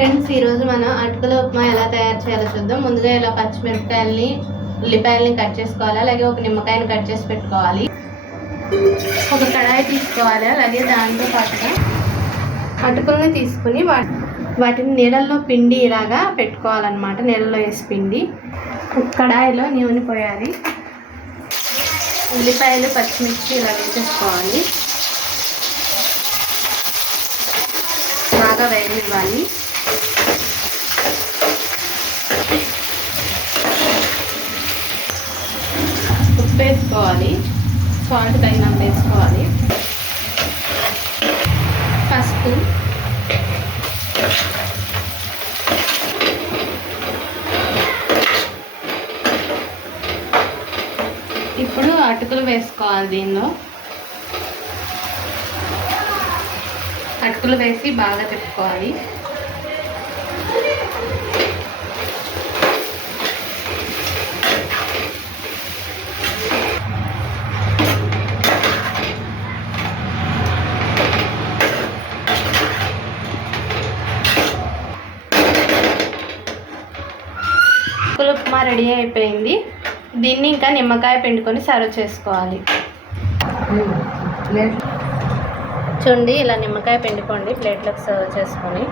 Friends, ఈరోజు మనం అటుకుల ఉప్మా ఎలా తయారు చేయాలో చూద్దాం. ముందుగా ఇలా పచ్చిమిరపకాయలని ఉల్లిపాయలని కట్ చేసుకోవాలి. అలాగే ఒక నిమ్మకాయని కట్ చేసి పెట్టుకోవాలి. ఒక కడాయి తీసుకోవాలి. అలాగే దాంతో పాటుగా అటుకులని తీసుకుని వాటిని నీళ్ళల్లో పిండి ఇలాగా పెట్టుకోవాలన్నమాట. నీళ్ళలో వేసి పిండి కడాయిలో నూనె పోయాలి. ఉల్లిపాయలు పచ్చిమిర్చి ఇలా వేసేసుకోవాలి. బాగా వేగనివ్వాలి. ఉప్పు వేసుకోవాలి. సాల్ట్ తగినంత వేసుకోవాలి. పసుపు, ఇప్పుడు అటుకులు వేసుకోవాలి. దీనిలో అటుకులు వేసి బాగా తిప్పుకోవాలి. అటుకుల ఉప్మా రెడీ అయిపోయింది. దీన్ని ఇంకా నిమ్మకాయ పిండుకొని సర్వ్ చేసుకోవాలి. చూడండి, ఇలా నిమ్మకాయ పిండుకోండి. ప్లేట్లోకి సర్వ్ చేసుకొని